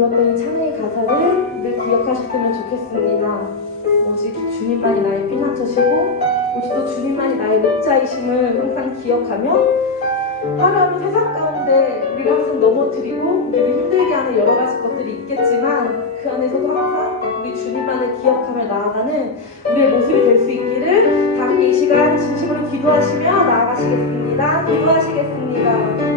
불렀던 이 찬양의 가사를 늘 기억하셨으면 좋겠습니다. 오직 주님만이 나의 피난처시고 오직 또 주님만이 나의 목자이심을 항상 기억하며 하루하루 세상 가운데 우리가 항상 넘어뜨리고 우리를 힘들게 하는 여러 가지 것들이 있겠지만 그 안에서도 항상 우리 주님만을 기억하며 나아가는 우리의 모습이 될 수 있기를 다 함께 이 시간 진심으로 기도하시며 나아가시겠습니다. 기도하시겠습니다.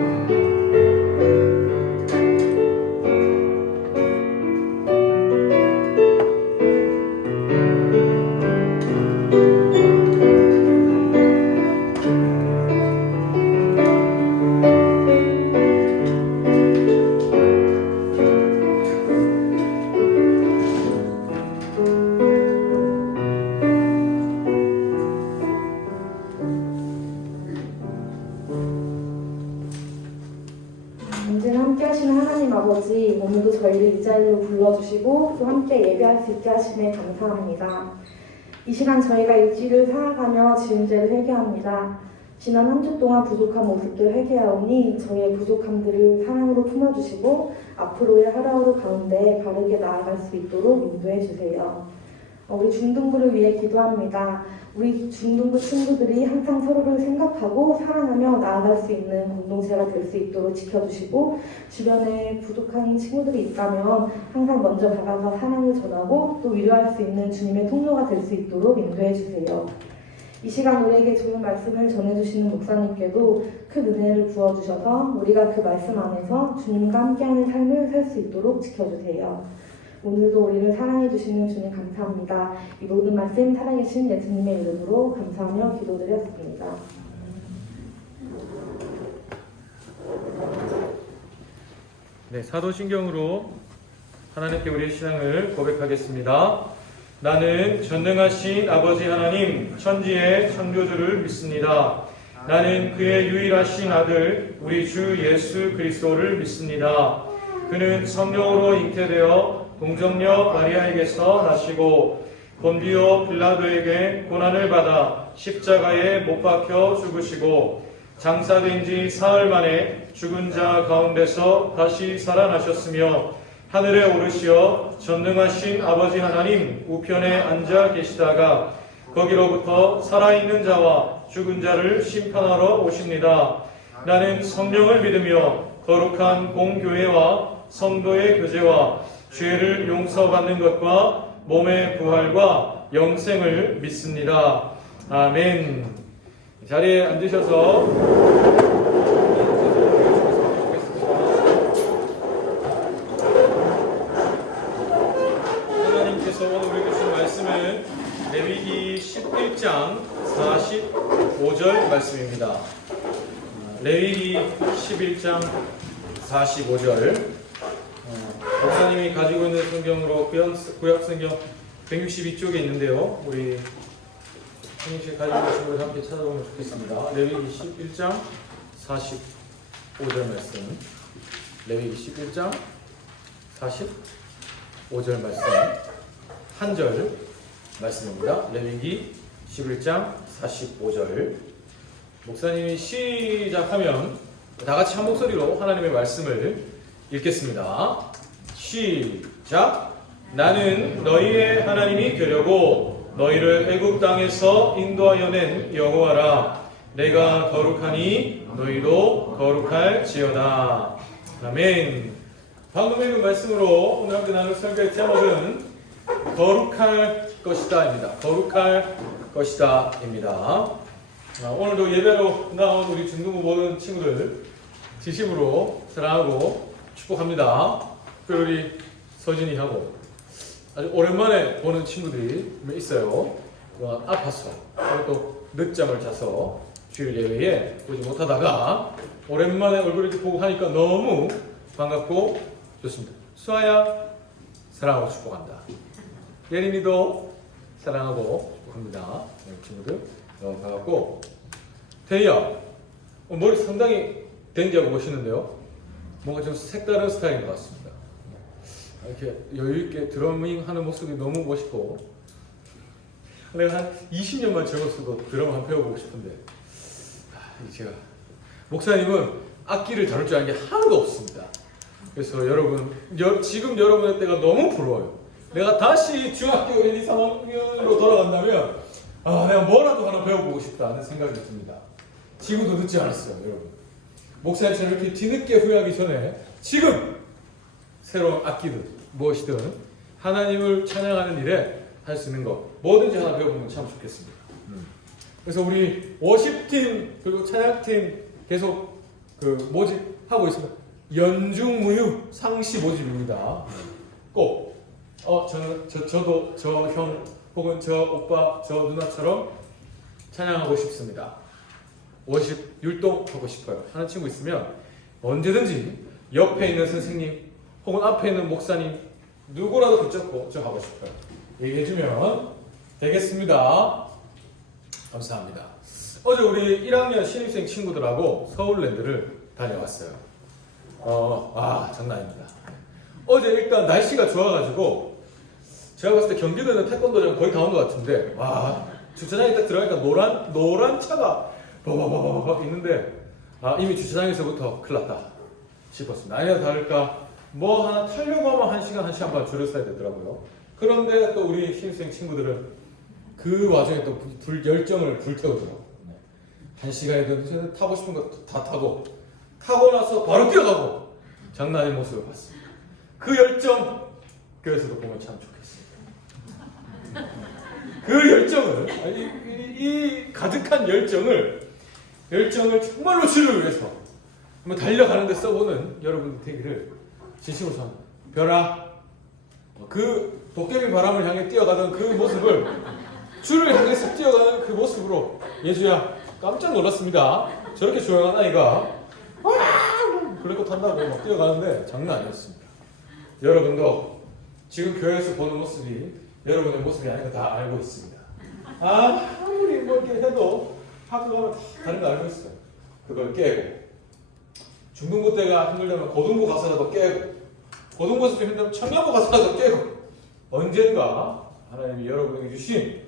예배로 불러주시고 또 함께 예배할 수 있게 하심에 감사합니다. 이 시간 저희가 일주일을 살아가며 지은 죄를 회개합니다. 지난 한 주 동안 부족한 모습들 회개하오니 저희의 부족함들을 사랑으로 품어주시고 앞으로의 하루하루 가운데 바르게 나아갈 수 있도록 인도해 주세요. 우리 중등부를 위해 기도합니다. 우리 중등부 친구들이 항상 서로를 생각하고 사랑하며 나아갈 수 있는 공동체가 될 수 있도록 지켜주시고 주변에 부족한 친구들이 있다면 항상 먼저 다가가 사랑을 전하고 또 위로할 수 있는 주님의 통로가 될 수 있도록 인도해 주세요. 이 시간 우리에게 좋은 말씀을 전해주시는 목사님께도 큰 은혜를 부어주셔서 우리가 그 말씀 안에서 주님과 함께하는 삶을 살 수 있도록 지켜주세요. 오늘도 우리를 사랑해주시는 주님 감사합니다. 이 모든 말씀 살아계신 예수님의 이름으로 감사하며 기도드렸습니다. 네, 사도신경으로 하나님께 우리의 신앙을 고백하겠습니다. 나는 전능하신 아버지 하나님 천지의 창조주를 믿습니다. 나는 그의 유일하신 아들 우리 주 예수 그리스도를 믿습니다. 그는 성령으로 잉태되어 동정녀 마리아에게서 나시고 본디오 빌라도에게 고난을 받아 십자가에 못 박혀 죽으시고 장사된 지 사흘 만에 죽은 자 가운데서 다시 살아나셨으며 하늘에 오르시어 전능하신 아버지 하나님 우편에 앉아 계시다가 거기로부터 살아있는 자와 죽은 자를 심판하러 오십니다. 나는 성령을 믿으며 거룩한 공교회와 성도의 교제와 죄를 용서받는 것과 몸의 부활과 영생을 믿습니다. 아멘. 자리에 앉으셔서 오늘 우리에게 주신 말씀은 레위기 11장 45절 말씀입니다. 레위기 11장 45절 목사님이 가지고 있는 성경으로 구약성경 162쪽에 있는데요. 우리 성경실 가지고 계신 분들 함께 찾아보면 좋겠습니다. 레위기 11장 45절 말씀 레위기 11장 45절 말씀 한 절 말씀입니다. 레위기 11장 45절 목사님이 시작하면 다 같이 한 목소리로 하나님의 말씀을 읽겠습니다. 시작. 나는 너희의 하나님이 되려고 너희를 애굽 땅에서 인도하여 낸 여호와라. 내가 거룩하니 너희도 거룩할지어다. 아멘. 방금 읽은 말씀으로 오늘 함께 나눌 설교의 제목은 거룩할 것이다입니다. 거룩할 것이다입니다. 오늘도 예배로 나온 우리 중등부 모든 친구들 진심으로 사랑하고 축복합니다. 특별히 서진이하고 아주 오랜만에 보는 친구들이 있어요. 아파서 또 늦잠을 자서 주일 예배에 보지 못하다가 오랜만에 얼굴을 이렇게 보고 하니까 너무 반갑고 좋습니다. 수아야 사랑하고 축복한다. 예린이도 사랑하고 축복합니다. 친구들 너무 반갑고 태희야 머리 상당히 댄디하고 멋있는데요. 뭔가 좀 색다른 스타일인 것 같습니다. 이렇게 여유있게 드러밍 하는 모습이 너무 멋있고 내가 한 20년만 젊었어도 드럼 한번 배워보고 싶은데 제가 목사님은 악기를 다룰 줄 아는 게 하나도 없습니다. 그래서 여러분 지금 여러분의 때가 너무 부러워요. 내가 다시 중학교 1, 2, 3학년으로 돌아간다면 내가 뭐라도 하나 배워보고 싶다는 생각이 듭니다. 지금도 늦지 않았어요. 여러분 목사님처럼 이렇게 뒤늦게 후회하기 전에 지금 새로운 악기든 무엇이든 하나님을 찬양하는 일에 할 수 있는 거 뭐든지 하나 배워보면 참 좋겠습니다. 그래서 우리 워십팀 그리고 찬양팀 계속 모집하고 있습니다. 연중무휴 상시 모집입니다. 꼭 저도 저 형 혹은 저 오빠 저 누나처럼 찬양하고 싶습니다. 워십 율동하고 싶어요 하는 친구 있으면 언제든지 옆에 있는 선생님 혹은 앞에 있는 목사님 누구라도 붙잡고 저 하고 싶어요 얘기해주면 되겠습니다. 감사합니다. 어제 우리 1학년 신입생 친구들하고 서울랜드를 다녀왔어요. 장난 아닙니다. 어제 일단 날씨가 좋아가지고 제가 봤을 때 경기도에는 태권도장 거의 다 온 것 같은데 와 주차장에 딱 들어가니까 노란 차가 버버버버버 있는데 이미 주차장에서부터 큰일 났다 싶었습니다. 아니나 다를까 뭐 하나 타려고 하면 1시간 반 줄을 서야 되더라고요. 그런데 또 우리 신입생 친구들은 그 와중에 또 열정을 불태우더라고요. 1시간이든 타고 싶은 거 다 타고 나서 바로 뛰어가고 장난 아닌 모습을 봤습니다. 그 열정 교회에서도 보면 참 좋겠습니다. 그 열정을 이 가득한 열정을 정말로 주를 위해서 한번 달려가는 데 써보는 여러분들 되기를 진심으로 소원합니다. 별아 그 도깨비 바람을 향해 뛰어가던 그 모습을 주를 향해서 뛰어가는 그 모습으로 예주야 깜짝 놀랐습니다. 저렇게 조용한 아이가 그렇게 탄다고 막 뛰어가는데 장난 아니었습니다. 여러분도 지금 교회에서 보는 모습이 여러분의 모습이 아닌 거 다 알고 있습니다. 아무리 뭐 이렇게 해도 학교 가면 다 다른 거 알고 있어요. 그걸 깨고 중등부 때가 힘들다면 고등부 가서라도 깨고 고등부에서 좀 힘들면 청년부 가서라도 깨고 언젠가 하나님이 여러분에게 주신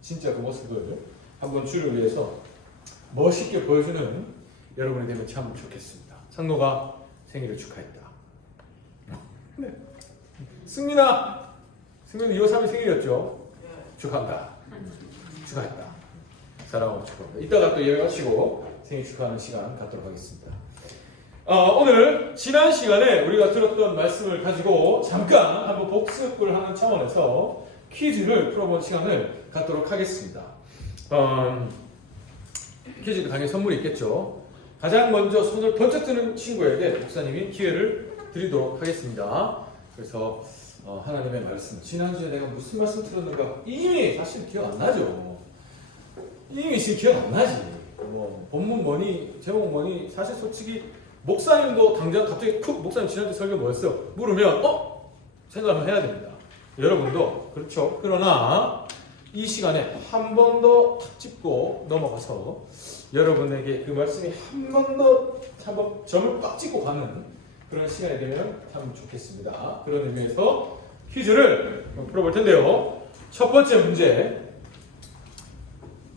진짜 그 모습을 한번 주를 위해서 멋있게 보여주는 여러분이 되면 참 좋겠습니다. 상노가 생일을 축하했다. 네. 승민은 2월 3일 생일이었죠? 축하한다. 축하했다. 사랑하고 축하합니다. 이따가 또 예배 마치고 생일 축하하는 시간 갖도록 하겠습니다. 오늘 지난 시간에 우리가 들었던 말씀을 가지고 잠깐 한번 복습을 하는 차원에서 퀴즈를 풀어본 시간을 갖도록 하겠습니다. 퀴즈도 당연히 선물이 있겠죠. 가장 먼저 손을 번쩍 드는 친구에게 목사님이 기회를 드리도록 하겠습니다. 그래서 하나님의 말씀, 지난주에 내가 무슨 말씀 들었는가 이미 사실 기억 안 나죠. 이미 지금 기억 안 나지. 뭐 본문 뭐니 제목 뭐니 사실 솔직히 목사님도 당장 갑자기 쿡 목사님 지난주 설교 뭐였어? 물으면 생각을 해야 됩니다. 여러분도 그렇죠. 그러나 이 시간에 한 번 더 탁 짚고 넘어가서 여러분에게 그 말씀이 한 번 더 한번 점을 꽉 찍고 가는 그런 시간이 되면 참 좋겠습니다. 그런 의미에서 퀴즈를 풀어볼 텐데요. 첫 번째 문제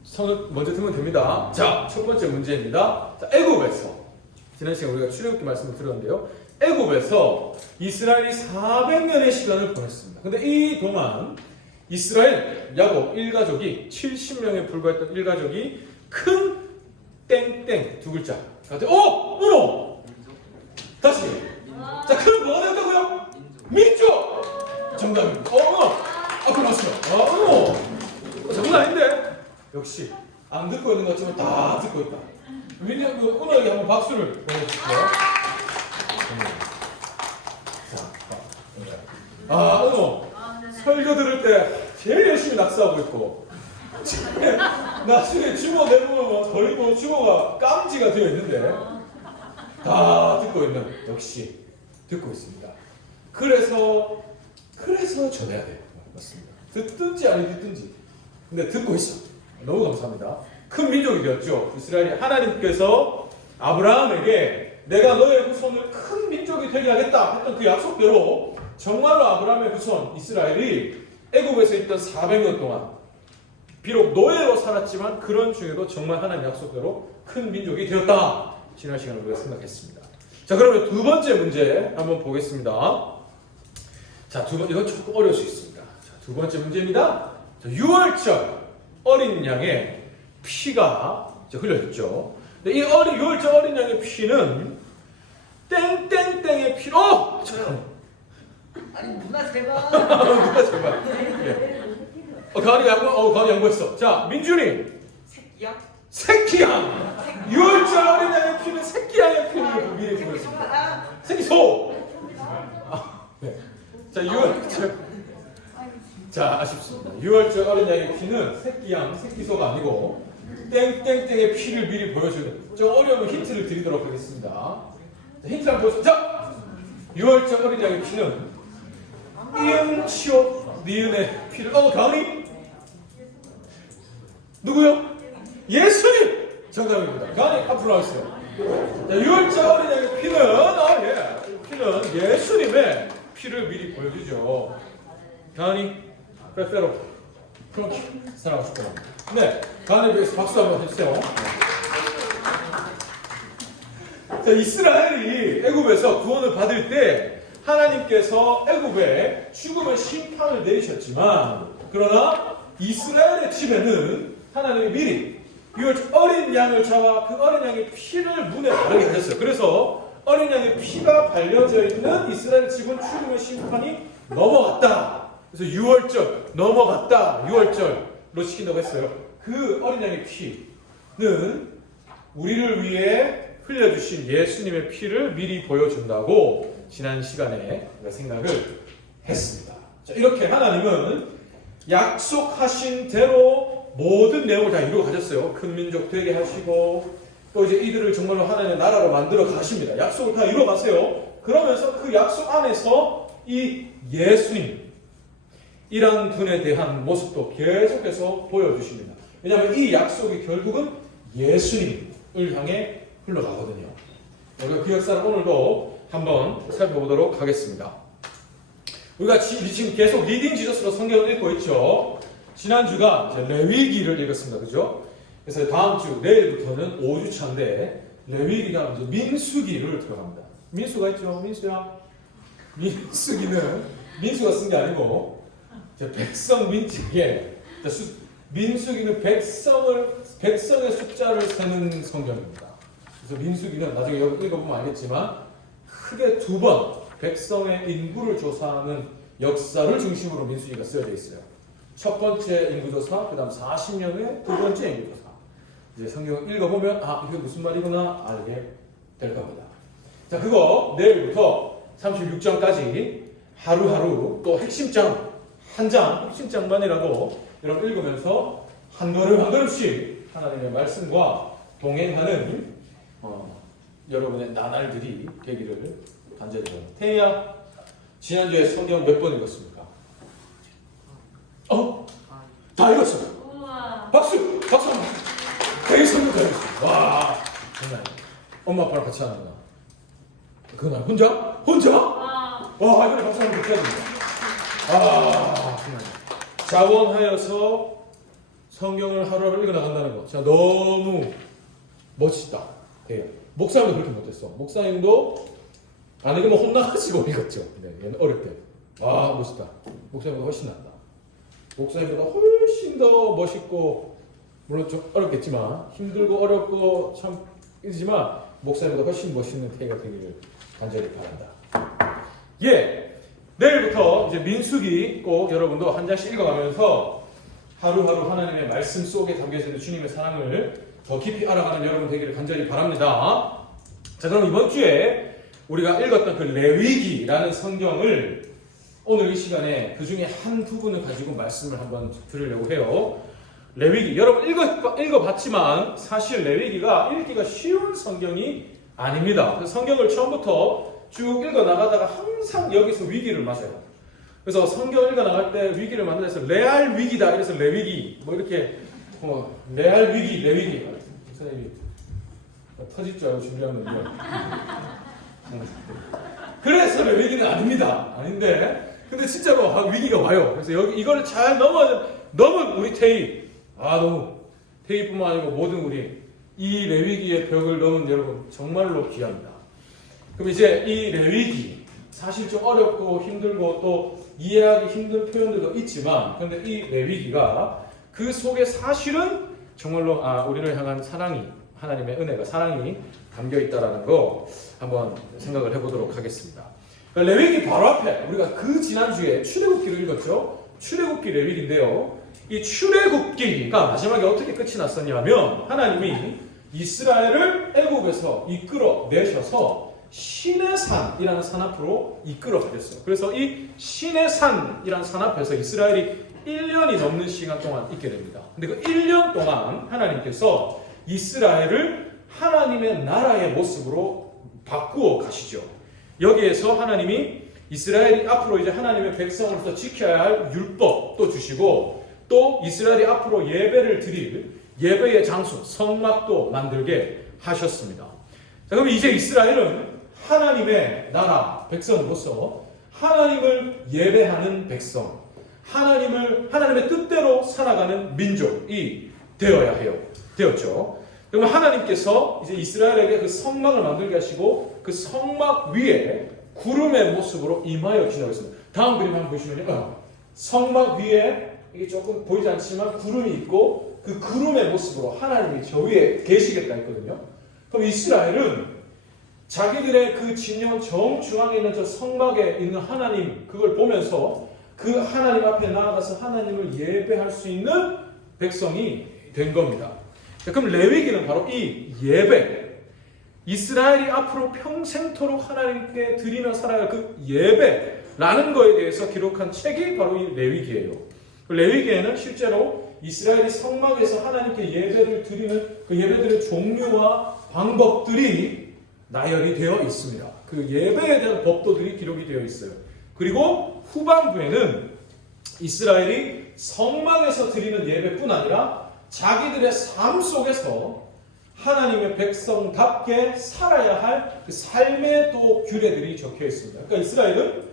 손을 먼저 들면 됩니다. 자, 첫 번째 문제입니다. 자, 애굽에서 지난 시간 우리가 출애굽기 말씀을 들었는데요. 애굽에서 이스라엘이 400년의 시간을 보냈습니다. 근데 이 동안 이스라엘 야곱 일가족이 70명에 불과했던 일가족이 큰 땡땡 두 글자. 은호! 다시. 자, 큰 뭐가 되었다고요? 민족! 정답입니다. 은호! 그렇죠. 은호! 장난 아닌데? 역시 안 듣고 있는 것처럼 다 듣고 있다. 은호에게 한번 박수를 보내주시고요. 자, 은호. 설교 들을 때 제일 열심히 낙서하고 있고 나중에 주모 대부분 걸리고 주모가 깜지가 되어 있는데 다 듣고 있는 역시 듣고 있습니다. 그래서 전해야 돼요. 맞습니다. 듣든지 아니 듣든지 근데 듣고 있어. 너무 감사합니다. 큰 민족이 되었죠. 이스라엘이 하나님께서 아브라함에게 내가 너의 후손을 큰 민족이 되게 하겠다 했던 그 약속대로 정말로 아브라함의 후손 이스라엘이 애굽에서 있던 400년 동안 비록 노예로 살았지만 그런 중에도 정말 하나님 약속대로 큰 민족이 되었다. 지난 시간에 우리가 생각했습니다. 자, 그러면 두 번째 문제 한번 보겠습니다. 자, 이건 조금 어려울 수 있습니다. 자, 두 번째 문제입니다. 자, 6월절 어린 양의 피가 흘려졌죠. 근데 이 6월절 어린 양의 피는 땡땡땡의 피로 잠깐만. 아니 누나 제발. 누가 제발. 예. 가은이 양보했어. 자, 민준이. 새끼양. 6월절 어린 양의 피는 새끼양의 피를 미리 보였습니다. 새끼소. 네. 자, 6월절. 자, 아쉽습니다. 6월절 어린 양의 피는 새끼양, 새끼소가 아니고 땡땡땡의 피를 미리 보여주는 좀 어려운 힌트를 드리도록 하겠습니다. 자, 힌트 한번 보시죠. 자, 6월절 어린 양의 피는 이응, 시옷, 니은의 피를 가은이? 누구요? 예수님! 정답입니다. 가은이 앞으로 나오세요. 자, 6월절 어린 양의 피는 피는 예수님의 피를 미리 보여주죠. 가은이, 빼빼로. 그렇게 사랑하실 겁니다. 네, 가은이 위해서 박수 한번 해주세요. 자, 이스라엘이 애굽에서 구원을 받을 때 하나님께서 애굽에 죽음의 심판을 내리셨지만, 그러나 이스라엘의 집에는 하나님이 미리 어린 양을 잡아 그 어린 양의 피를 문에 바르게 하셨어요. 그래서 어린 양의 피가 발려져 있는 이스라엘 집은 죽음의 심판이 넘어갔다. 그래서 6월절 넘어갔다. 6월절로 시킨다고 했어요. 그 어린 양의 피는 우리를 위해 흘려주신 예수님의 피를 미리 보여준다고 지난 시간에 생각을 했습니다. 자, 이렇게 하나님은 약속하신 대로 모든 내용을 다 이루어 가셨어요. 큰 민족 되게 하시고 또 이제 이들을 정말로 하나님의 나라로 만들어 가십니다. 약속을 다 이루어 가세요. 그러면서 그 약속 안에서 이 예수님 이란 분에 대한 모습도 계속해서 보여주십니다. 왜냐하면 이 약속이 결국은 예수님을 향해 흘러가거든요. 우리가 그 역사를 오늘도 한번 살펴보도록 하겠습니다. 우리가 지금 계속 리딩 지저스로 성경을 읽고 있죠. 지난주가 이제 레위기를 읽었습니다. 그죠? 그래서 다음 주, 내일부터는 5주차인데, 레위기가 이제 민수기를 들어갑니다. 민수가 있죠? 민수야. 민수기는, 민수가 쓴 게 아니고, 백성 민지에, 민수기는 백성의 숫자를 세는 성경입니다. 그래서 민수기는 나중에 여기 읽어보면 알겠지만, 크게 2번, 백성의 인구를 조사하는 역사를 중심으로 민수기가 쓰여져 있어요. 첫 번째 인구조사, 그 다음 40년의 두 번째 인구조사. 이제 성경을 읽어보면, 아, 이게 무슨 말이구나 알게 될 겁니다. 자, 그거 내일부터 36장까지 하루하루 또 핵심장, 한 장, 핵심장만이라도 여러분 읽으면서 한 걸음 한 걸음씩 하나님의 말씀과 동행하는 여러분의 나날들이 되기를 간절히 바랍니다. 태희야, 지난주에 성경 몇 번 읽었습니까? 다 읽었어요. 우와. 박수! 박수! 되게 성경 다 읽었어요. 와, 정말. 엄마 아빠랑 같이 하는구나. 그날 혼자? 혼자? 와, 이번에 박수 한번 해야 됩니다. 정말. 자원하여서 성경을 하루하루 읽어나간다는 거. 진짜 너무 멋있다. 네. 목사님도 그렇게 못했어. 목사님도 안 읽으면 혼나가지고 읽었죠. 네, 얘는 어릴 때. 멋있다. 목사님보다 훨씬 낫다. 목사님보다 훨씬 더 멋있고, 물론 좀 어렵겠지만, 힘들고 어렵고 참 이지만 목사님보다 훨씬 멋있는 태희가 되기를 간절히 바란다. 예, 내일부터 이제 민수기 꼭 여러분도 한 장씩 읽어가면서 하루하루 하나님의 말씀 속에 담겨져 있는 주님의 사랑을 더 깊이 알아가는 여러분 되기를 간절히 바랍니다. 자, 그럼 이번 주에 우리가 읽었던 그 레위기라는 성경을 오늘 이 시간에 그 중에 한 부분을 가지고 말씀을 한번 드리려고 해요. 레위기, 여러분 읽어봤지만 사실 레위기가 읽기가 쉬운 성경이 아닙니다. 성경을 처음부터 쭉 읽어나가다가 항상 여기서 위기를 맞아요. 그래서 성경 읽어나갈 때 위기를 만들어서 레알 위기다 이래서 레위기 뭐 이렇게 레알 위기, 레위기 선생님이 터질 줄 알고 준비하면 그래서 레위기는 아닙니다. 아닌데 근데 진짜로 위기가 와요. 그래서 여기 이걸 잘 넘은 우리 태희, 너무 태희뿐만 아니고 모든 우리 이 레위기의 벽을 넘은 여러분 정말로 귀합니다. 그럼 이제 이 레위기 사실 좀 어렵고 힘들고 또 이해하기 힘든 표현들도 있지만, 근데 이 레위기가 그 속에 사실은 정말로 우리를 향한 사랑이, 하나님의 은혜가, 사랑이 담겨 있다라는 거 한번 생각을 해보도록 하겠습니다. 레위기 바로 앞에 우리가 그 지난주에 출애굽기를 읽었죠. 출애굽기 레위기인데요. 이 출애굽기가 마지막에 어떻게 끝이 났었냐면 하나님이 이스라엘을 애굽에서 이끌어 내셔서 시내산이라는 산 앞으로 이끌어 가셨어요. 그래서 이 시내산이라는 산 앞에서 이스라엘이 1년이 넘는 시간 동안 있게 됩니다. 근데 그 1년 동안 하나님께서 이스라엘을 하나님의 나라의 모습으로 바꾸어 가시죠. 여기에서 하나님이 이스라엘이 앞으로 이제 하나님의 백성으로서 지켜야 할 율법도 주시고, 또 이스라엘이 앞으로 예배를 드릴 예배의 장소, 성막도 만들게 하셨습니다. 자, 그럼 이제 이스라엘은 하나님의 나라, 백성으로서 하나님을 예배하는 백성, 하나님의 뜻대로 살아가는 민족이 되어야 해요. 되었죠. 그러면 하나님께서 이제 이스라엘에게 그 성막을 만들게 하시고 그 성막 위에 구름의 모습으로 임하여 지나겠습니다. 다음 그림 한번 보시면요. 성막 위에 이게 조금 보이지 않지만 구름이 있고 그 구름의 모습으로 하나님이 저 위에 계시겠다 했거든요. 그럼 이스라엘은 자기들의 그 진영 정중앙에 있는 저 성막에 있는 하나님 그걸 보면서 그 하나님 앞에 나아가서 하나님을 예배할 수 있는 백성이 된 겁니다. 자, 그럼 레위기는 바로 이 예배, 이스라엘이 앞으로 평생토록 하나님께 드리며 살아갈 그 예배라는 거에 대해서 기록한 책이 바로 이 레위기예요. 레위기에는 실제로 이스라엘이 성막에서 하나님께 예배를 드리는 그 예배들의 종류와 방법들이 나열이 되어 있습니다. 그 예배에 대한 법도들이 기록이 되어 있어요. 그리고 후반부에는 이스라엘이 성막에서 드리는 예배뿐 아니라 자기들의 삶 속에서 하나님의 백성답게 살아야 할 그 삶의 또 규례들이 적혀 있습니다. 그러니까 이스라엘은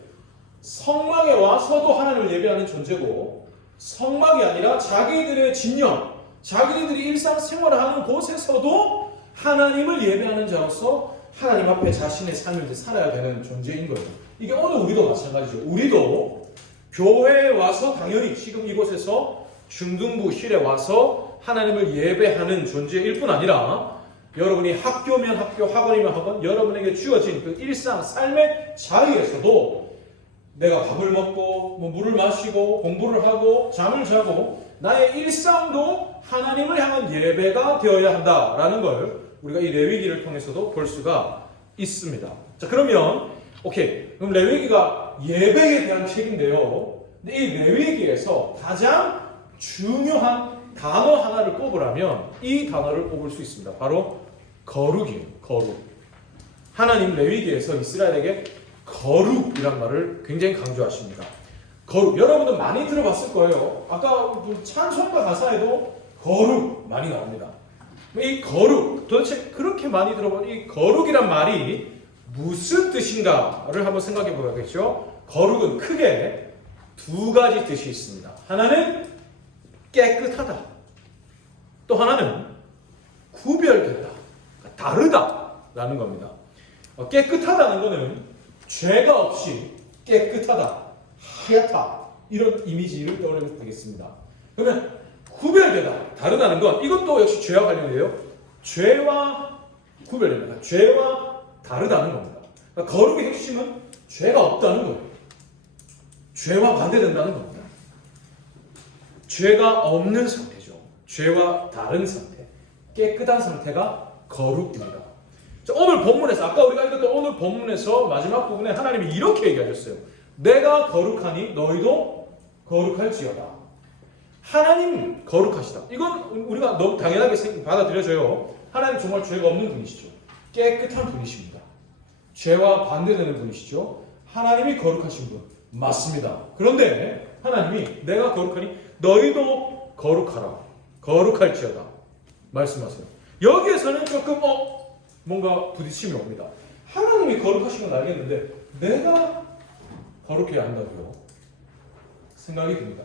성막에 와서도 하나님을 예배하는 존재고 성막이 아니라 자기들의 진영, 자기들이 일상생활을 하는 곳에서도 하나님을 예배하는 자로서 하나님 앞에 자신의 삶을 이제 살아야 되는 존재인 거예요. 이게 오늘 우리도 마찬가지죠. 우리도 교회에 와서 당연히 지금 이곳에서 중등부실에 와서 하나님을 예배하는 존재일 뿐 아니라 여러분이 학교면 학교, 학원이면 학원, 여러분에게 주어진 그 일상, 삶의 자리에서도 내가 밥을 먹고 물을 마시고 공부를 하고 잠을 자고 나의 일상도 하나님을 향한 예배가 되어야 한다라는 걸 우리가 이 레위기를 통해서도 볼 수가 있습니다. 자, 그러면 오케이. 그럼 레위기가 예배에 대한 책인데요. 근데 이 레위기에서 가장 중요한 단어 하나를 꼽으라면 이 단어를 꼽을 수 있습니다. 바로 거룩이에요. 거룩. 하나님 레위기에서 이스라엘에게 거룩이란 말을 굉장히 강조하십니다. 거룩. 여러분들 많이 들어봤을 거예요. 아까 찬송가 가사에도 거룩 많이 나옵니다. 이 거룩, 도대체 그렇게 많이 들어본 이 거룩이란 말이 무슨 뜻인가를 한번 생각해 보야겠죠. 거룩은 크게 두 가지 뜻이 있습니다. 하나는 깨끗하다. 또 하나는 구별된다. 다르다라는 겁니다. 깨끗하다는 것은 죄가 없이 깨끗하다, 하얗다 이런 이미지를 떠올리면 되겠습니다. 그러면 구별되다, 다르다는 건 이것도 역시 죄와 관련돼요. 죄와 구별된다. 죄와 다르다는 겁니다. 그러니까 거룩의 핵심은 죄가 없다는 거예요. 죄와 반대된다는 겁니다. 죄가 없는 상태죠. 죄와 다른 상태, 깨끗한 상태가 거룩입니다. 자, 오늘 본문에서 아까 우리가 읽었던 오늘 본문에서 마지막 부분에 하나님이 이렇게 얘기하셨어요. 내가 거룩하니 너희도 거룩할지어다. 하나님 거룩하시다. 이건 우리가 너무 당연하게 받아들여져요. 하나님 정말 죄가 없는 분이시죠. 깨끗한 분이십니다. 죄와 반대되는 분이시죠. 하나님이 거룩하신 분 맞습니다. 그런데 하나님이 내가 거룩하니 너희도 거룩하라. 거룩할지어다. 말씀하세요. 여기에서는 조금 뭔가 부딪힘이 옵니다. 하나님이 거룩하신 건 알겠는데 내가 거룩해야 한다고요? 생각이 듭니다.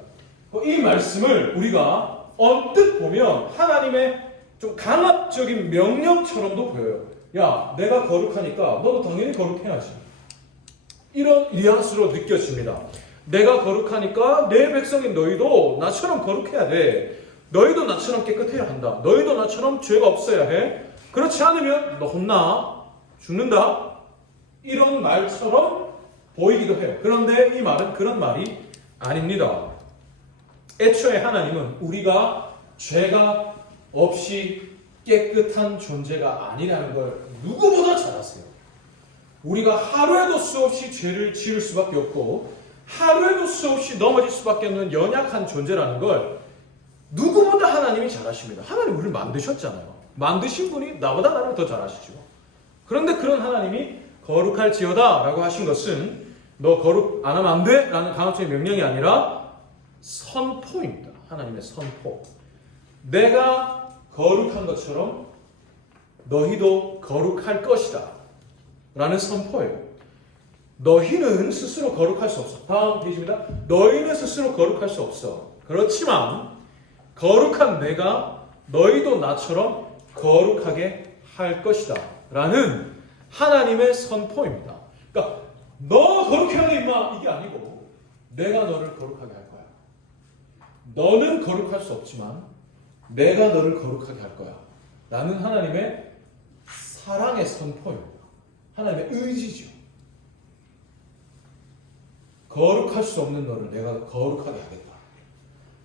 이 말씀을 우리가 언뜻 보면 하나님의 좀 강압적인 명령처럼도 보여요. 야, 내가 거룩하니까 너도 당연히 거룩해야지. 이런 뉘앙스로 느껴집니다. 내가 거룩하니까 내 백성인 너희도 나처럼 거룩해야 돼. 너희도 나처럼 깨끗해야 한다. 너희도 나처럼 죄가 없어야 해. 그렇지 않으면 너 혼나, 죽는다. 이런 말처럼 보이기도 해요. 그런데 이 말은 그런 말이 아닙니다. 애초에 하나님은 우리가 죄가 없이 깨끗한 존재가 아니라는 걸 누구보다 잘 아세요. 우리가 하루에도 수없이 죄를 지을 수밖에 없고 하루에도 수없이 넘어질 수밖에 없는 연약한 존재라는 걸 누구보다 하나님이 잘 아십니다. 하나님 우리를 만드셨잖아요. 만드신 분이 나보다 나를 더 잘 아시죠. 그런데 그런 하나님이 거룩할지어다 라고 하신 것은 너 거룩 안 하면 안 돼? 라는 강압적인 명령이 아니라 선포입니다. 하나님의 선포. 내가 거룩한 것처럼 너희도 거룩할 것이다 라는 선포예요. 너희는 스스로 거룩할 수 없어. 다음 페이지입니다. 너희는 스스로 거룩할 수 없어. 그렇지만 거룩한 내가 너희도 나처럼 거룩하게 할 것이다. 라는 하나님의 선포입니다. 그러니까 너 거룩해 하게 임마 이게 아니고 내가 너를 거룩하게 할 거야. 너는 거룩할 수 없지만 내가 너를 거룩하게 할 거야. 라는 하나님의 사랑의 선포입니다. 하나님의 의지죠. 거룩할 수 없는 너를 내가 거룩하게 하겠다.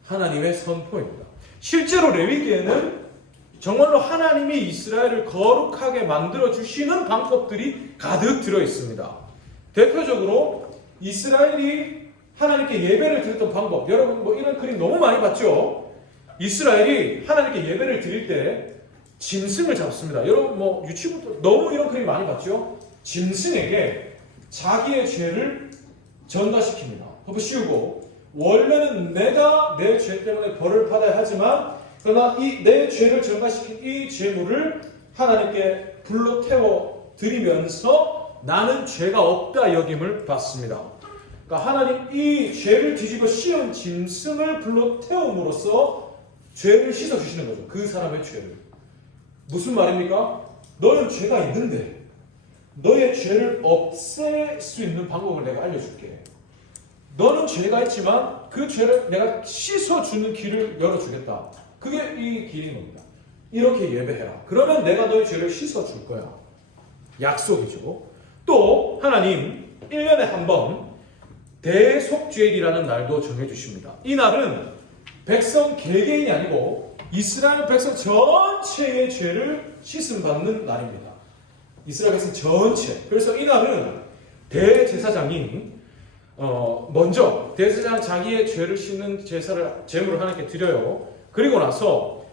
하나님의 선포입니다. 실제로 레위기에는 정말로 하나님이 이스라엘을 거룩하게 만들어 주시는 방법들이 가득 들어 있습니다. 대표적으로 이스라엘이 하나님께 예배를 드렸던 방법. 여러분 뭐 이런 그림 너무 많이 봤죠? 이스라엘이 하나님께 예배를 드릴 때 짐승을 잡습니다. 여러분 뭐 유치부터 너무 이런 그림 많이 봤죠? 짐승에게 자기의 죄를 전가시킵니다. 그거 씌우고 원래는 내가 내 죄 때문에 벌을 받아야 하지만 그러나 이 내 죄를 전가시킨 이 죄물을 하나님께 불러 태워 드리면서 나는 죄가 없다 여김을 받습니다. 그러니까 하나님 이 죄를 뒤집어 씌운 짐승을 불러 태움으로써 죄를 씻어 주시는 거죠. 그 사람의 죄를. 무슨 말입니까? 너는 죄가 있는데 너의 죄를 없앨 수 있는 방법을 내가 알려줄게. 너는 죄가 있지만 그 죄를 내가 씻어주는 길을 열어주겠다. 그게 이 길인 겁니다. 이렇게 예배해라. 그러면 내가 너의 죄를 씻어줄 거야. 약속이죠. 또 하나님 1년에 한 번 대속죄일이라는 날도 정해주십니다. 이 날은 백성 개개인이 아니고 이스라엘 백성 전체의 죄를 씻음받는 날입니다. 이스라엘 백성 전체. 그래서 이 날은 대제사장이 먼저 대제사장 자기의 죄를 씻는 제물을 하나님께 드려요. 그리고 나서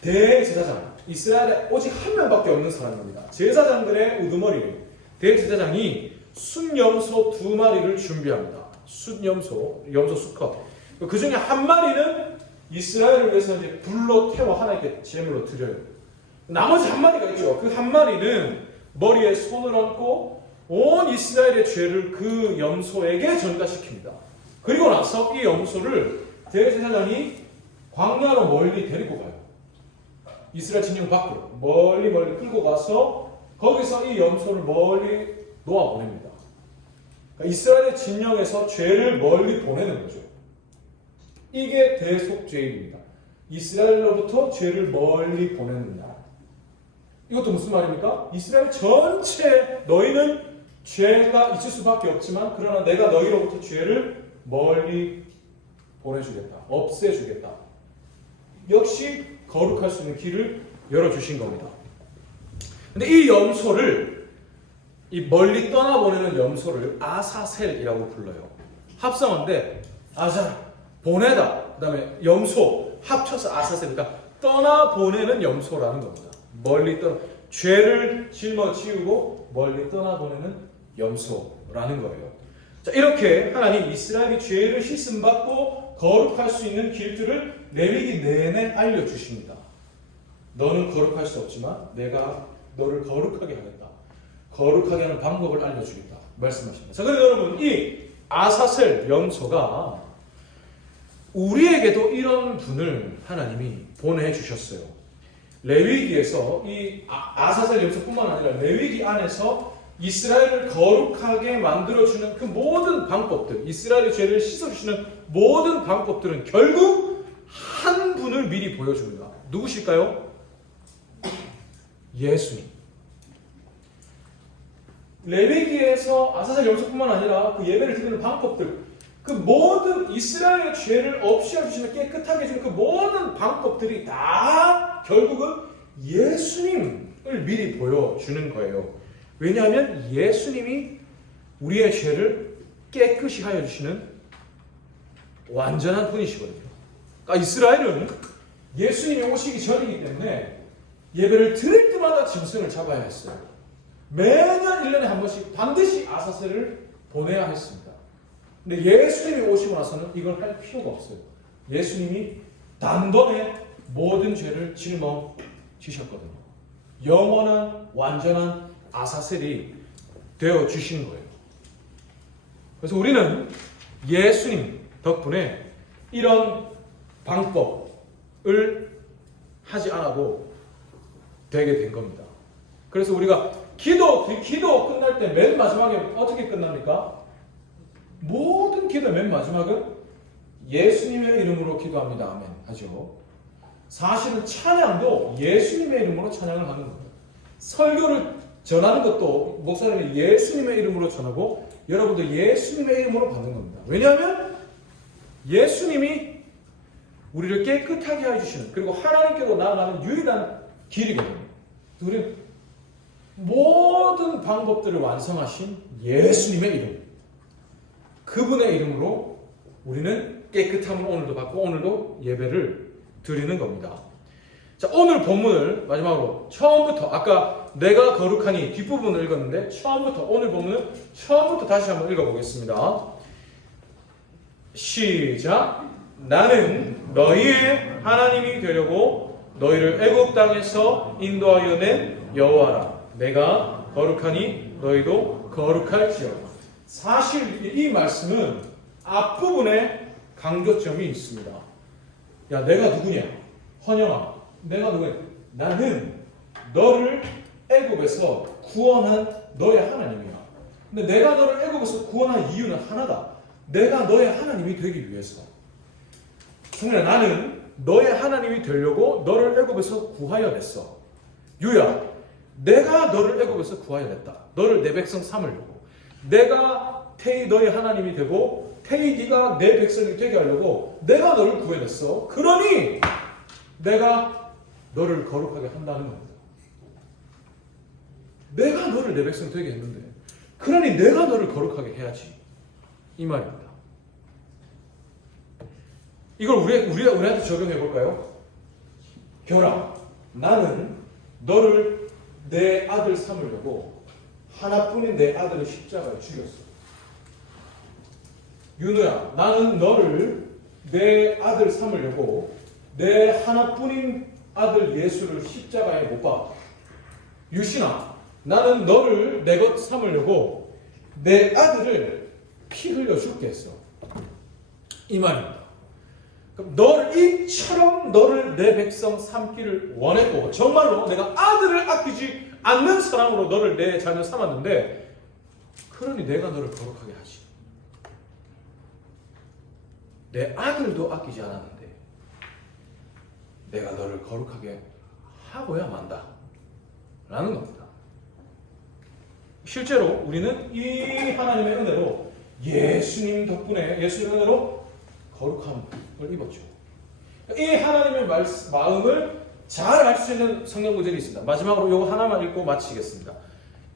대제사장, 이스라엘에 오직 한 명밖에 없는 사람입니다. 제사장들의 우두머리를 대제사장이 순염소 2마리를 준비합니다. 순염소, 염소 수컷. 그 중에 한 마리는 이스라엘을 위해서 이제 불로 태워 하나님께 제물로 드려요. 나머지 한 마리가 있죠. 그 한 마리는 머리에 손을 얹고 온 이스라엘의 죄를 그 염소에게 전가시킵니다. 그리고 나서 이 염소를 대제사장이 광야로 멀리 데리고 가요. 이스라엘 진영 밖으로 멀리 끌고 가서 거기서 이 염소를 멀리 놓아 보냅니다. 그러니까 이스라엘의 진영에서 죄를 멀리 보내는 거죠. 이게 대속죄입니다. 이스라엘로부터 죄를 멀리 보내는 날. 이것도 무슨 말입니까? 이스라엘 전체 너희는 죄가 있을 수밖에 없지만 그러나 내가 너희로부터 죄를 멀리 보내주겠다. 없애주겠다. 역시 거룩할 수 있는 길을 열어주신 겁니다. 근데 이 염소를 이 멀리 떠나보내는 염소를 아사셀이라고 불러요. 합성어인데 아살, 보내다, 그 다음에 염소 합쳐서 아사셀이니까 떠나보내는 염소라는 겁니다. 멀리 떠나 죄를 짊어지우고 멀리 떠나보내는 염소라는 거예요. 자, 이렇게 하나님 이스라엘이 죄를 씻음받고 거룩할 수 있는 길들을 레위기 내내 알려주십니다. 너는 거룩할 수 없지만 내가 너를 거룩하게 하겠다. 거룩하게 하는 방법을 알려주겠다. 말씀하십니다. 자, 그런데 여러분 이 아사셀 염소가 우리에게도 이런 분을 하나님이 보내주셨어요. 레위기에서 이 아사셀 염소뿐만 아니라 레위기 안에서 이스라엘을 거룩하게 만들어주는 그 모든 방법들, 이스라엘의 죄를 씻어주시는 모든 방법들은 결국 한 분을 미리 보여줍니다. 누구실까요? 예수님. 레위기에서 아사셀 염소뿐만 아니라 그 예배를 드리는 방법들, 그 모든 이스라엘의 죄를 없애주시는 깨끗하게 해주는 그 모든 방법들이 다 결국은 예수님을 미리 보여주는 거예요. 왜냐하면 예수님이 우리의 죄를 깨끗이 하여 주시는 완전한 분이시거든요. 그러니까 이스라엘은 예수님이 오시기 전이기 때문에 예배를 드릴 때마다 짐승을 잡아야 했어요. 매년 1년에 한 번씩 반드시 아사셀을 보내야 했습니다. 근데 예수님이 오시고 나서는 이걸 할 필요가 없어요. 예수님이 단번에 모든 죄를 짊어지셨거든요. 영원한 완전한 아사셀이 되어 주신 거예요. 그래서 우리는 예수님 덕분에 이런 방법을 하지 않아도 되게 된 겁니다. 그래서 우리가 기도 끝날 때 맨 마지막에 어떻게 끝납니까? 모든 기도 맨 마지막은 예수님의 이름으로 기도합니다. 아멘 하죠. 사실은 찬양도 예수님의 이름으로 찬양을 하는 거예요. 설교를 전하는 것도 목사님이 예수님의 이름으로 전하고 여러분도 예수님의 이름으로 받는 겁니다. 왜냐하면 예수님이 우리를 깨끗하게 해주시는, 그리고 하나님께로 나아가는 유일한 길이거든요. 우리는 모든 방법들을 완성하신 예수님의 이름, 그분의 이름으로 우리는 깨끗함을 오늘도 받고 오늘도 예배를 드리는 겁니다. 자, 오늘 본문을 마지막으로 처음부터, 아까 내가 거룩하니 뒷부분을 읽었는데 처음부터, 오늘 본문은 처음부터 다시 한번 읽어보겠습니다. 시작. 나는 너희의 하나님이 되려고 너희를 애굽 땅에서 인도하여 낸 여호와라. 내가 거룩하니 너희도 거룩할지어다. 사실 이 말씀은 앞부분에 강조점이 있습니다. 야, 내가 누구냐? 헌영아, 내가 누구냐? 나는 너를 애굽에서 구원한 너의 하나님이야. 근데 내가 너를 애굽에서 구원한 이유는 하나다. 내가 너의 하나님이 되기 위해서. 그러나 나는 너의 하나님이 되려고 너를 애굽에서 구하여 냈어. 유야, 내가 너를 애굽에서 구하여 냈다. 너를 내 백성 삼으려고. 내가 태이 너의 하나님이 되고 태이 네가 내 백성이 되게 하려고 내가 너를 구해냈어. 그러니 내가 너를 거룩하게 한다는 겁니다. 내가 너를 내 백성 되게 했는데, 그러니 내가 너를 거룩하게 해야지, 이 말입니다. 이걸 우리한테 적용해 볼까요? 결아, 나는 너를 내 아들 삼으려고 하나뿐인 내 아들을 십자가에 죽였어. 윤호야, 나는 너를 내 아들 삼으려고 내 하나뿐인 아들 예수를 십자가에 못 박았다. 유신아, 나는 너를 내 것 삼으려고 내 아들을 피 흘려 죽게 했어. 이 말입니다. 이처럼 너를 내 백성 삼기를 원했고, 정말로 내가 아들을 아끼지 않는 사랑으로 너를 내 자녀 삼았는데, 그러니 내가 너를 거룩하게 하지. 내 아들도 아끼지 않았는데 내가 너를 거룩하게 하고야 만다 라는 겁니다. 실제로 우리는 이 하나님의 은혜로, 예수님 덕분에, 예수님의 은혜로 거룩함을 입었죠. 이 하나님의 마음을 잘 알 수 있는 성경 구절이 있습니다. 마지막으로 이거 하나만 읽고 마치겠습니다.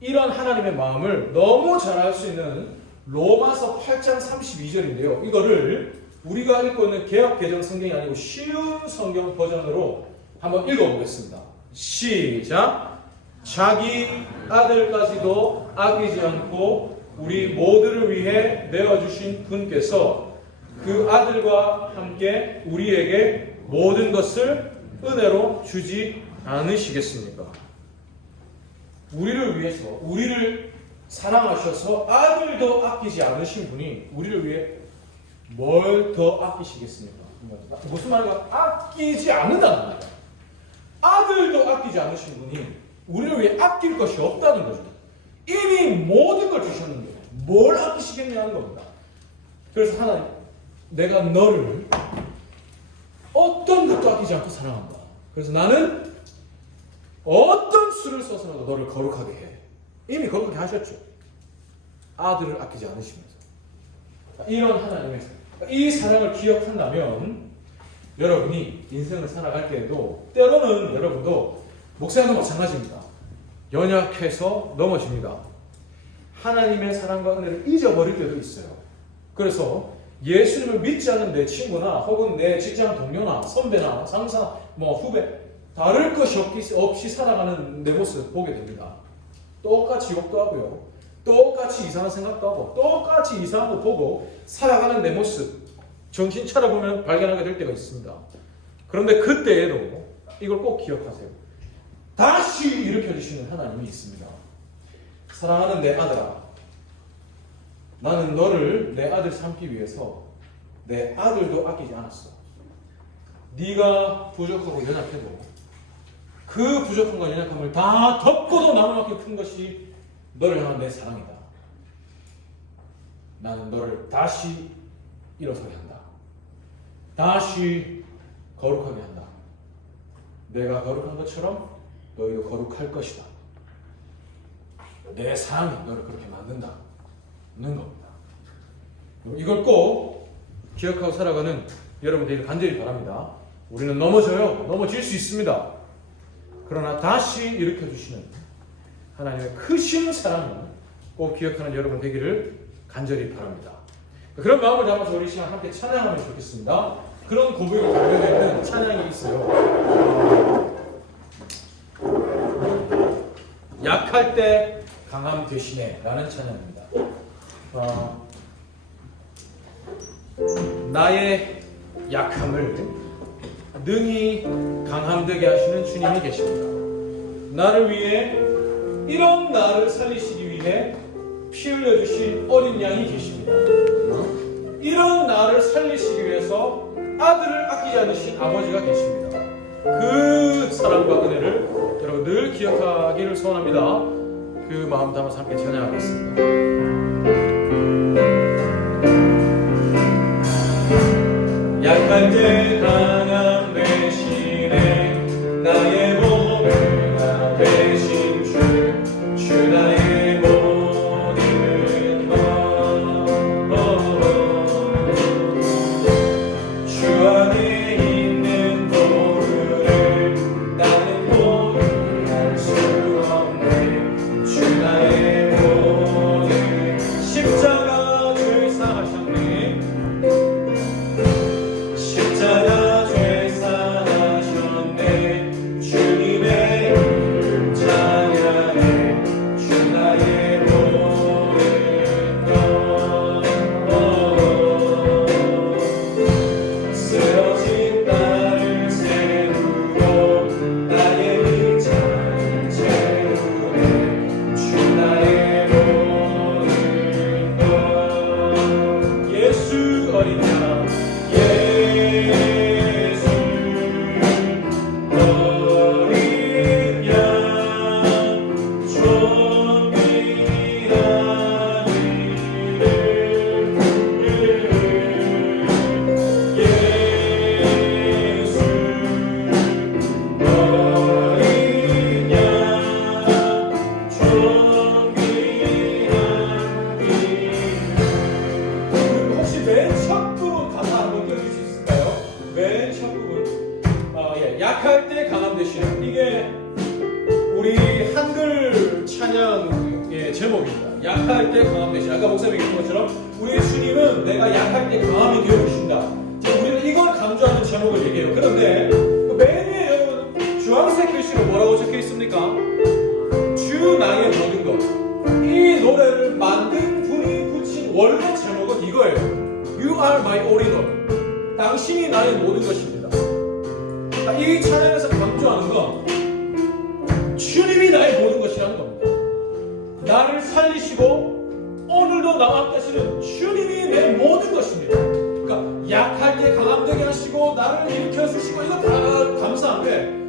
이런 하나님의 마음을 너무 잘 알 수 있는 로마서 8장 32절인데요. 이거를 우리가 읽고 있는 개역 개정 성경이 아니고 쉬운 성경 버전으로 한번 읽어보겠습니다. 시작. 자기 아들까지도 아끼지 않고 우리 모두를 위해 내어주신 분께서 그 아들과 함께 우리에게 모든 것을 은혜로 주지 않으시겠습니까? 우리를 위해서, 우리를 사랑하셔서 아들도 아끼지 않으신 분이 우리를 위해 뭘 더 아끼시겠습니까? 무슨 말인가? 아끼지 않는다는 겁니다. 아들도 아끼지 않으신 분이 우리를 위해 아낄 것이 없다는 거죠. 이미 모든 걸 주셨는데 뭘 아끼시겠냐는 겁니다. 그래서 하나님, 내가 너를 어떤 것도 아끼지 않고 사랑한다. 그래서 나는 어떤 수를 써서라도 너를 거룩하게 해. 이미 거룩하게 하셨죠. 아들을 아끼지 않으시면서. 이런 하나님의 이 사랑을 기억한다면 여러분이 인생을 살아갈 때에도 때로는 여러분도, 목사님도 마찬가지입니다. 연약해서 넘어집니다. 하나님의 사랑과 은혜를 잊어버릴 때도 있어요. 그래서 예수님을 믿지 않는 내 친구나 혹은 내 직장 동료나 선배나 상사, 후배, 다를 것이 없이 살아가는 내 모습 보게 됩니다. 똑같이 욕도 하고요. 똑같이 이상한 생각도 하고 똑같이 이상한 거 보고 살아가는 내 모습 정신 차려보면 발견하게 될 때가 있습니다. 그런데 그때에도 이걸 꼭 기억하세요. 다시 일으켜주시는 하나님이 있습니다. 사랑하는 내 아들아, 나는 너를 내 아들 삼기 위해서 내 아들도 아끼지 않았어. 네가 부족하고 연약해도 그 부족함과 연약함을 다 덮고도 나눠먹기 큰 것이 너를 향한 내 사랑이다. 나는 너를 다시 일어서게 한다. 다시 거룩하게 한다. 내가 거룩한 것처럼 너희도 거룩할 것이다. 내 사랑이 너를 그렇게 만든다는 겁니다. 이걸 꼭 기억하고 살아가는 여러분 되길 간절히 바랍니다. 우리는 넘어져요. 넘어질 수 있습니다. 그러나 다시 일으켜주시는 하나님의 크신 사랑을 꼭 기억하는 여러분 되기를 간절히 바랍니다. 그런 마음을 담아서 우리 시간 함께 찬양하면 좋겠습니다. 그런 고백을 담겨져 있는 찬양이 있어요. 약할 때 강함 되시네 라는 찬양입니다. 나의 약함을 능히 강함되게 하시는 주님이 계십니다. 나를 위해 이런 나를 살리시기 위해 피 흘려주신 어린 양이 계십니다. 이런 나를 살리시기 위해서 아들을 아끼지 않으신 아버지가 계십니다. 그 사랑과 은혜를 여러분 늘 기억하기를 소원합니다. 그 마음 담아서 함께 찬양하겠습니다. 약할 때 강함 되시네 나의 몸을 다 되신 주 나의 모든 주 안에 있는 도를 나는 포기할 수 없네 주 나의 모든 십자가 죄사하셨네 십자가 죄사하셨네 주님의 이름 찬양해 주 나의 모든 것 쓰러진 나를 세우고 나의 빈잔을 채우네 주 나의 모든 것 예수 어린 양 예수 어린 양 존귀한 이름 예수 어린 양 존귀한 이름 혹시 맨 첫 부분 가사 한번 띄워줄 수 있을까요? 맨 첫 부분 약할 때 강함 되시는 이게 우리 한글 찬양의 제목입니다. 약할 때 강함 되시는 아까 목사님이 얘기한 것처럼 우리 주님은 내가 약할 때 강함이 되어주신다. 우리는 이걸 강조하는 제목을 얘기해요. 그런데 그 맨 위에 여러분 주황색 글씨로 뭐라고 적혀 있습니까? 주 나의 모든 것. 이 노래를 만든 분이 붙인 원래 제목은 이거예요. You are my all in all. 당신이 나의 모든 것입니다. 이 찬양에서 강조하는 건 주님이 나의 모든 것이라는 겁니다. 나를 살리시고 오늘도 나와 함께 하시는 주님이 내 모든 것입니다. 그러니까 약할 때 강함되게 하시고 나를 일으켜주시고 이거 다 감사한데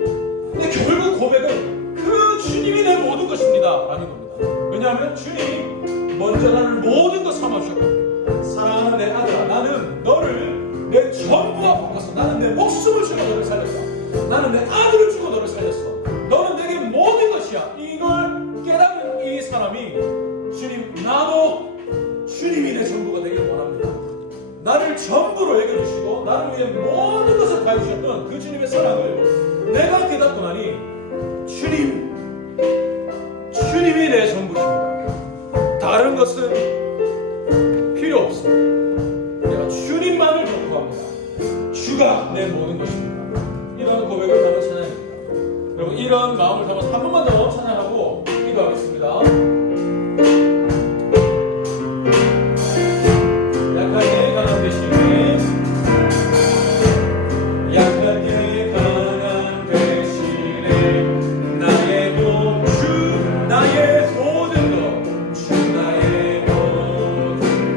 근데 결국 고백은 그 주님이 내 모든 것입니다 라는 겁니다. 왜냐하면 주님이 먼저 나를 모든 것 삼아주셨고 사랑하는 내 아들아 나는 너를 내 전부와 바꿨어. 나는 내 목숨을 주고 너를 살렸어. 나는 내 아들을 주고 너를 살렸어. 너는 내게 모든 것이야. 이걸 깨닫는 이 사람이 주님 나도 주님이 내 전부가 되길 원합니다. 나를 전부로 여겨주시고 나를 위해 모든 것을 다 해주셨던 그 주님의 사랑을 내가 깨닫고 나니 주님이 내 전부십니다. 다른 것은 필요 없습니다. 내가 주님만을 전부합니다. 주가 내 모든 것입니다. 이런 고백을 담은 찬양입니다. 여러분 이런 마음을 담아서 한 번만 더 찬양하고 기도하겠습니다. 약할 때 강함 되시네 약할 때 강함 되시네 나의 주 나의 모든 것 주 나의 모든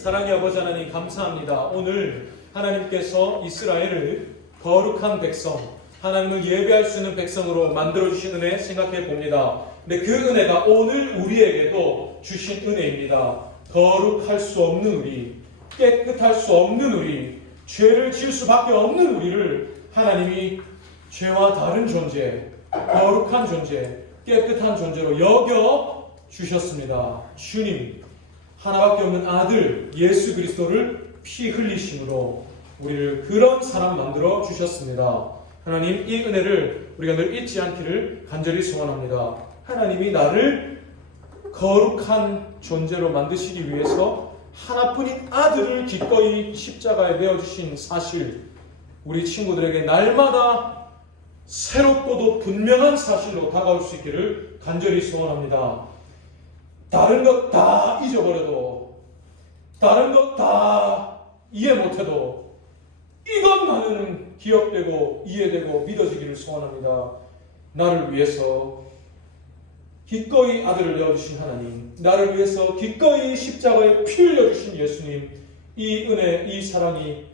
사랑의 아버지 하나님 감사합니다. 오늘 하나님께서 이스라엘을 거룩한 백성, 하나님을 예배할 수 있는 백성으로 만들어주신 은혜 생각해 봅니다. 근데 그 은혜가 오늘 우리에게도 주신 은혜입니다. 거룩할 수 없는 우리, 깨끗할 수 없는 우리, 죄를 지을 수밖에 없는 우리를 하나님이 죄와 다른 존재, 거룩한 존재, 깨끗한 존재로 여겨 주셨습니다. 주님, 하나밖에 없는 아들 예수 그리스도를 피 흘리심으로 우리를 그런 사람 만들어 주셨습니다. 하나님, 이 은혜를 우리가 늘 잊지 않기를 간절히 소원합니다. 하나님이 나를 거룩한 존재로 만드시기 위해서 하나뿐인 아들을 기꺼이 십자가에 내어주신 사실, 우리 친구들에게 날마다 새롭고도 분명한 사실로 다가올 수 있기를 간절히 소원합니다. 다른 것 다 잊어버려도, 다른 것 다 이해 못해도 이것만은 기억되고 이해되고 믿어지기를 소원합니다. 나를 위해서 기꺼이 아들을 내어주신 하나님, 나를 위해서 기꺼이 십자가에 피 흘려주신 예수님, 이 은혜, 이 사랑이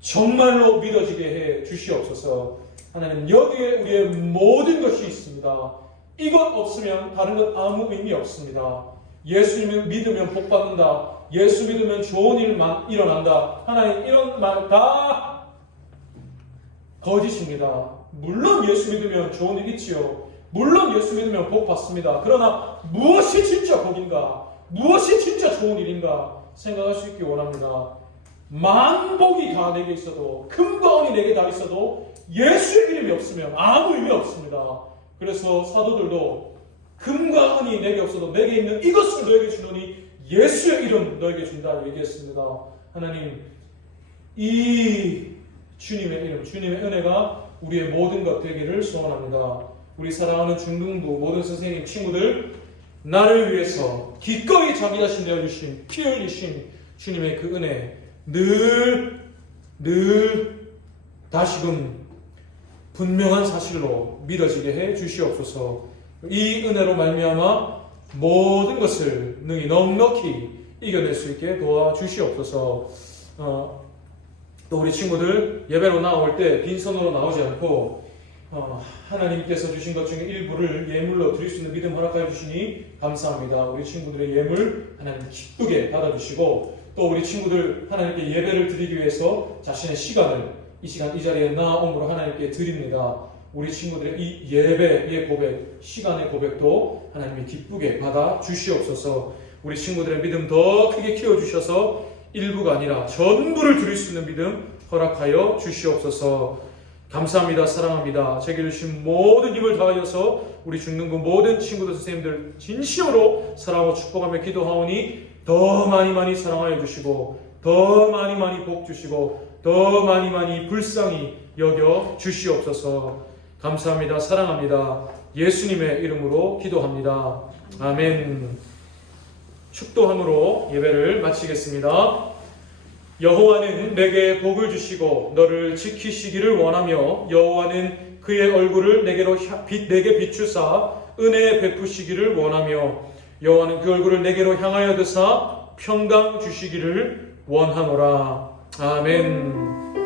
정말로 믿어지게 해 주시옵소서. 하나님, 여기에 우리의 모든 것이 있습니다. 이것 없으면 다른 것 아무 의미 없습니다. 예수님을 믿으면 복 받는다, 예수 믿으면 좋은 일만 일어난다, 하나님, 이런 말 다 거짓입니다. 물론 예수 믿으면 좋은 일 있지요. 물론 예수 믿으면 복 받습니다. 그러나 무엇이 진짜 복인가, 무엇이 진짜 좋은 일인가 생각할 수 있기 원합니다. 만복이 다 내게 있어도, 금과 은이 내게 다 있어도 예수의 이름이 없으면 아무 의미 없습니다. 그래서 사도들도 금과 은이 내게 없어도 내게 있는 이것을 너에게 주노니 예수의 이름 너에게 준다 얘기했습니다. 하나님, 이 주님의 이름, 주님의 은혜가 우리의 모든 것 되기를 소원합니다. 우리 사랑하는 중등부 모든 선생님, 친구들, 나를 위해서 기꺼이 자기 자신 내어주신, 피 흘리신 주님의 그 은혜 늘 다시금 분명한 사실로 믿어지게 해 주시옵소서. 이 은혜로 말미암아 모든 것을 능히 넉넉히 이겨낼 수 있게 도와주시옵소서. 또 우리 친구들 예배로 나올 때 빈손으로 나오지 않고 하나님께서 주신 것 중에 일부를 예물로 드릴 수 있는 믿음 허락하여 주시니 감사합니다. 우리 친구들의 예물 하나님 기쁘게 받아주시고, 또 우리 친구들 하나님께 예배를 드리기 위해서 자신의 시간을 이 시간 이 자리에 나옴으로 하나님께 드립니다. 우리 친구들의 이 예배의 고백, 시간의 고백도 하나님이 기쁘게 받아 주시옵소서. 우리 친구들의 믿음 더 크게 키워주셔서 일부가 아니라 전부를 드릴 수 있는 믿음 허락하여 주시옵소서. 감사합니다. 사랑합니다. 제게 주신 모든 힘을 다하여서 우리 중등부 모든 친구들, 선생님들 진심으로 사랑하고 축복하며 기도하오니 더 많이 사랑하여 주시고, 더 많이 복 주시고, 더 많이 불쌍히 여겨 주시옵소서. 감사합니다. 사랑합니다. 예수님의 이름으로 기도합니다. 아멘. 축도함으로 예배를 마치겠습니다. 여호와는 내게 복을 주시고 너를 지키시기를 원하며, 여호와는 그의 얼굴을 내게 비추사 은혜 베푸시기를 원하며, 여호와는 그 얼굴을 내게로 향하여 드사 평강 주시기를 원하노라. 아멘.